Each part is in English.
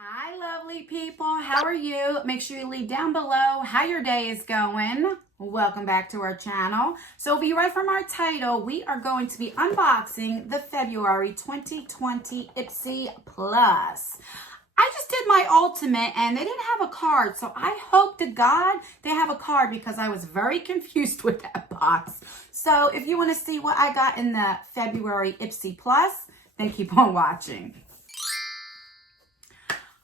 Hi, lovely people. How are you? Make sure you leave down below how your day is going. Welcome back to our channel. So if you read from our title, we are going to be unboxing the February 2020 IPSY Plus. I just did my ultimate and they didn't have a card. So I hope to God they have a card because I was very confused with that box. So if you want to see what I got in the February IPSY Plus, then keep on watching.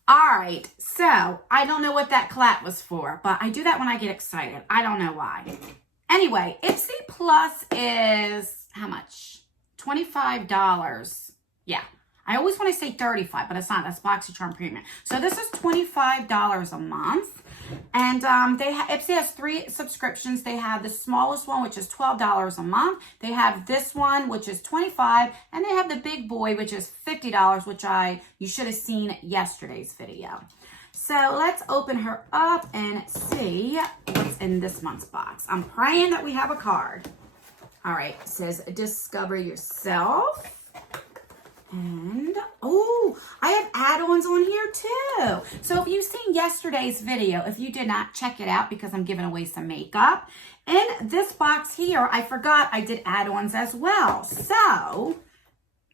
All right, so I don't know what that clap was for, but I do that when I get excited. I don't know why. Anyway, IPSY Plus is how much? $25. Yeah, I always want to say $35, but it's not. That's BoxyCharm Premium. So this is $25 a month. And IPSY has 3 subscriptions. They have the smallest one, which is $12 a month. They have this one, which is $25, and they have the big boy, which is $50, which you should have seen yesterday's video. So let's open her up and see what's in this month's box. I'm praying that we have a card. All right, it says Discover Yourself. And, oh, I have add-ons on here too. So if you've seen yesterday's video, if you did not, check it out because I'm giving away some makeup. In this box here, I forgot I did add-ons as well. So,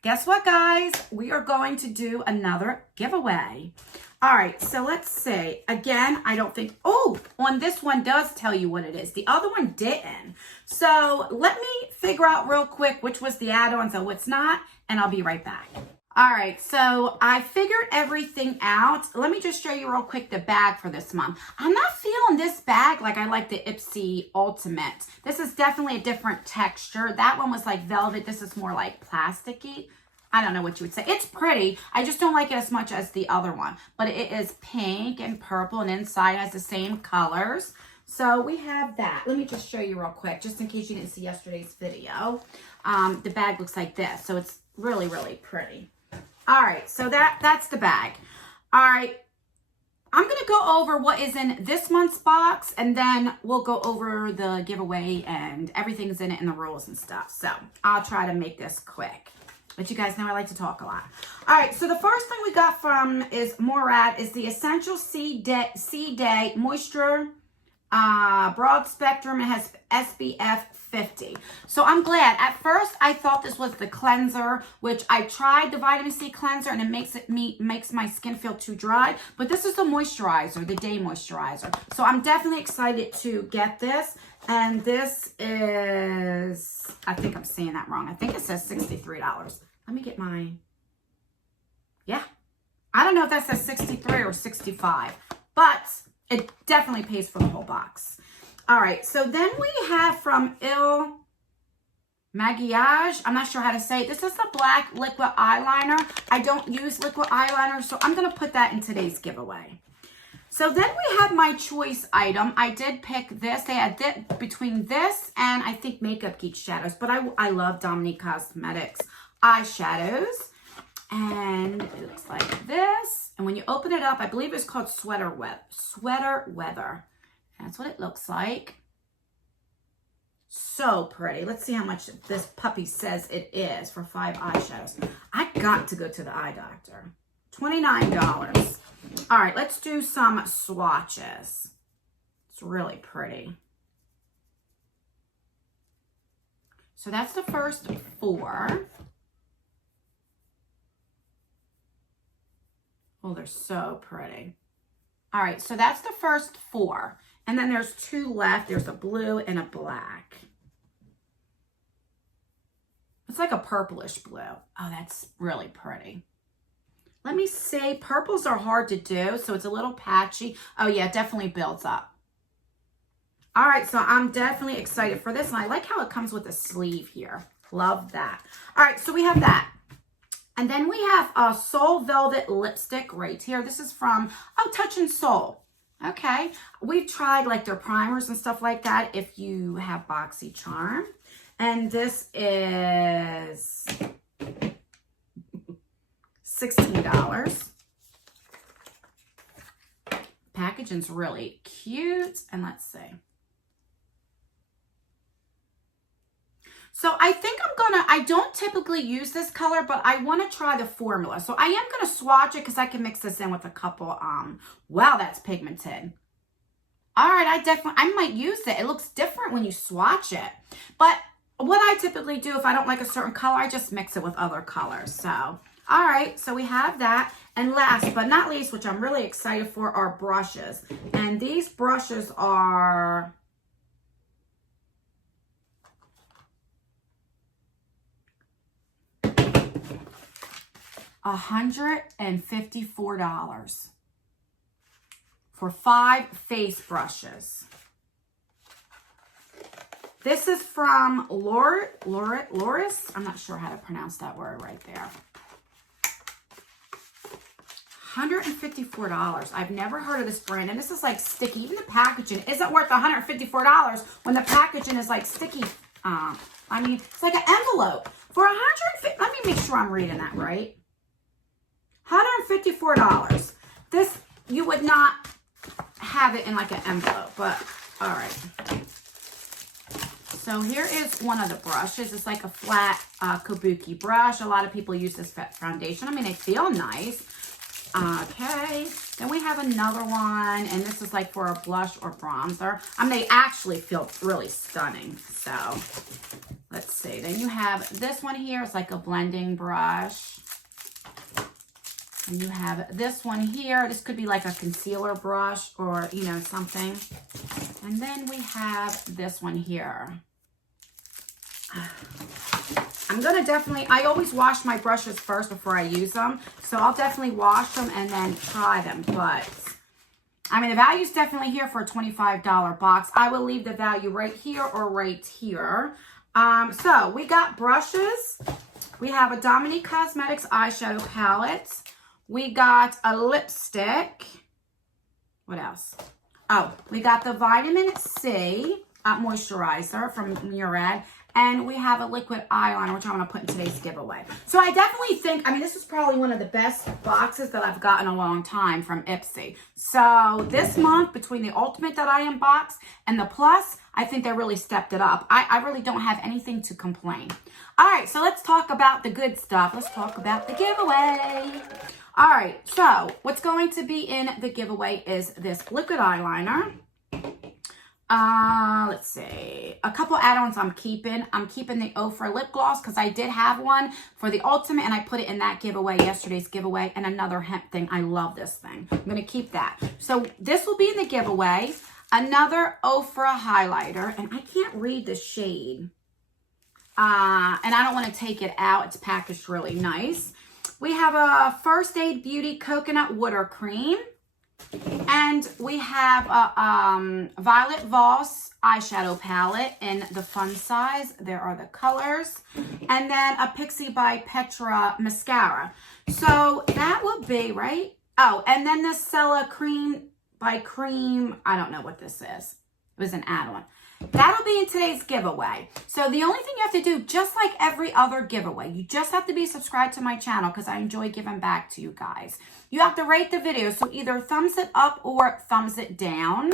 guess what, guys? We are going to do another giveaway. All right, so let's see. Again, I don't think, oh, on this one does tell you what it is. The other one didn't. So let me figure out real quick which was the add-ons and what's not, and I'll be right back. All right, so I figured everything out. Let me just show you real quick the bag for this month. I'm not feeling this bag like I like the IPSY Ultimate. This is definitely a different texture. That one was like velvet. This is more like plasticky. I don't know what you would say. It's pretty. I just don't like it as much as the other one. But it is pink and purple, and inside has the same colors. So we have that. Let me just show you real quick, just in case you didn't see yesterday's video. The bag looks like this. So it's really, really pretty. All right, so that's the bag. All right, I'm going to go over what is in this month's box, and then we'll go over the giveaway and everything's in it and the rules and stuff. So I'll try to make this quick. But you guys know I like to talk a lot. All right, so the first thing we got from Morad is the Essential C-Day Moisture Broad Spectrum. It has SPF 50. So I'm glad. At first, I thought this was the cleanser, which I tried the vitamin C cleanser, and it makes my skin feel too dry. But this is the moisturizer, the day moisturizer. So I'm definitely excited to get this. And this is, I think I'm saying that wrong. I think it says $63. Let me get my, yeah. I don't know if that says 63 or 65, but it definitely pays for the whole box. All right, so then we have from Il Maquillage. I'm not sure how to say it. This is the black liquid eyeliner. I don't use liquid eyeliner, so I'm going to put that in today's giveaway. So then we have my choice item. I did pick this. They had between this and I think Makeup Geek shadows, but I love Dominique Cosmetics eyeshadows. And it looks like this. And when you open it up, I believe it's called Sweater Weather. That's what it looks like. So pretty. Let's see how much this puppy says it is for 5 eyeshadows. I got to go to the eye doctor. $29. All right, let's do some swatches. It's really pretty. So that's the first 4. Oh, they're so pretty. All right, so that's the first 4. And then there's 2 left. There's a blue and a black. It's like a purplish blue. Oh, that's really pretty. Let me see. Purples are hard to do, so it's a little patchy. Oh, yeah, it definitely builds up. All right, so I'm definitely excited for this, and I like how it comes with a sleeve here. Love that. All right, so we have that. And then we have a Soul Velvet Lipstick right here. This is from, Touch and Soul. Okay. We've tried, like, their primers and stuff like that if you have BoxyCharm. And this is $16. Packaging's really cute. And let's see. So I think I don't typically use this color, but I want to try the formula. So I am going to swatch it because I can mix this in with a couple, wow, that's pigmented. All right, I might use it. It looks different when you swatch it. But what I typically do if I don't like a certain color, I just mix it with other colors. So, all right, so we have that. And last but not least, which I'm really excited for, are brushes. And these brushes are $154 for 5 face brushes. This is from Loris. I'm not sure how to pronounce that word right there. $154. I've never heard of this brand, and this is like sticky. Even the packaging isn't worth $154 when the packaging is like sticky. I mean, it's like an envelope for $150. Let me make sure I'm reading that right. $154. This, you would not have it in like an envelope, but all right. So here is one of the brushes. It's like a flat kabuki brush. A lot of people use this foundation. I mean, they feel nice. Okay. Then we have another one, and this is like for a blush or bronzer. I mean, they actually feel really stunning. So let's see. Then you have this one here. It's like a blending brush. And you have this one here. This could be like a concealer brush or, you know, something. And then we have this one here. I'm going to definitely, I always wash my brushes first before I use them. So I'll definitely wash them and then try them. But, I mean, the value is definitely here for a $25 box. I will leave the value right here or right here. So we got brushes. We have a Dominique Cosmetics eyeshadow palette. We got a lipstick. What else? Oh, we got the Vitamin C moisturizer from Murad. And we have a liquid eyeliner, which I'm going to put in today's giveaway. So I definitely think, I mean, this is probably one of the best boxes that I've gotten in a long time from IPSY. So this month, between the Ultimate that I unboxed and the Plus, I think they really stepped it up. I really don't have anything to complain. All right, so let's talk about the good stuff. Let's talk about the giveaway. All right, so what's going to be in the giveaway is this liquid eyeliner. Let's see. A couple add-ons I'm keeping. I'm keeping the Ofra lip gloss because I did have one for the Ultimate and I put it in that giveaway, yesterday's giveaway, and another hemp thing. I love this thing. I'm going to keep that. So this will be in the giveaway. Another Ofra highlighter, and I can't read the shade. And I don't want to take it out. It's packaged really nice. We have a First Aid Beauty Coconut Water Cream. And we have a Violet Voss eyeshadow palette in the fun size. There are the colors. And then a Pixie by Petra mascara. So that will be, right? Oh, and then the Sella Cream by Cream. I don't know what this is. It was an add-on. That'll be in today's giveaway. So the only thing you have to do, just like every other giveaway, you just have to be subscribed to my channel because I enjoy giving back to you guys. You have to rate the video, so either thumbs it up or thumbs it down.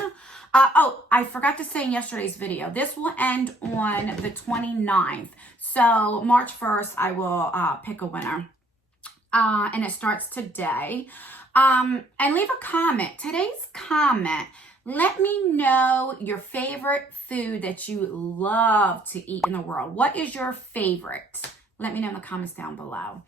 Oh, I forgot to say in yesterday's video, this will end on the 29th. So March 1st, I will pick a winner. And it starts today. And leave a comment. Today's comment, let me know your favorite food that you love to eat in the world. What is your favorite? Let me know in the comments down below.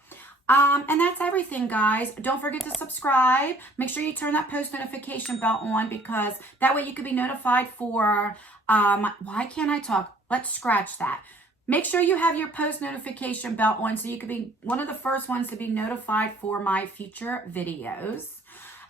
And that's everything, guys. Don't forget to subscribe. Make sure you turn that post notification bell on because that way you can be notified for, why can't I talk? Let's scratch that. Make sure you have your post notification bell on so you can be one of the first ones to be notified for my future videos.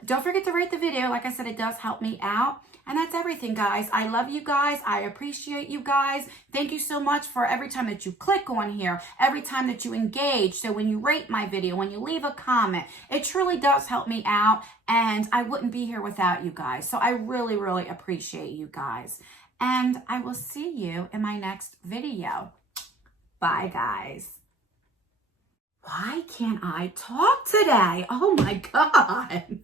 Don't forget to rate the video. Like I said, it does help me out. And that's everything, guys. I love you guys. I appreciate you guys. Thank you so much for every time that you click on here, every time that you engage. So when you rate my video, when you leave a comment, it truly does help me out. And I wouldn't be here without you guys. So I really, really appreciate you guys. And I will see you in my next video. Bye, guys. Why can't I talk today? Oh, my God.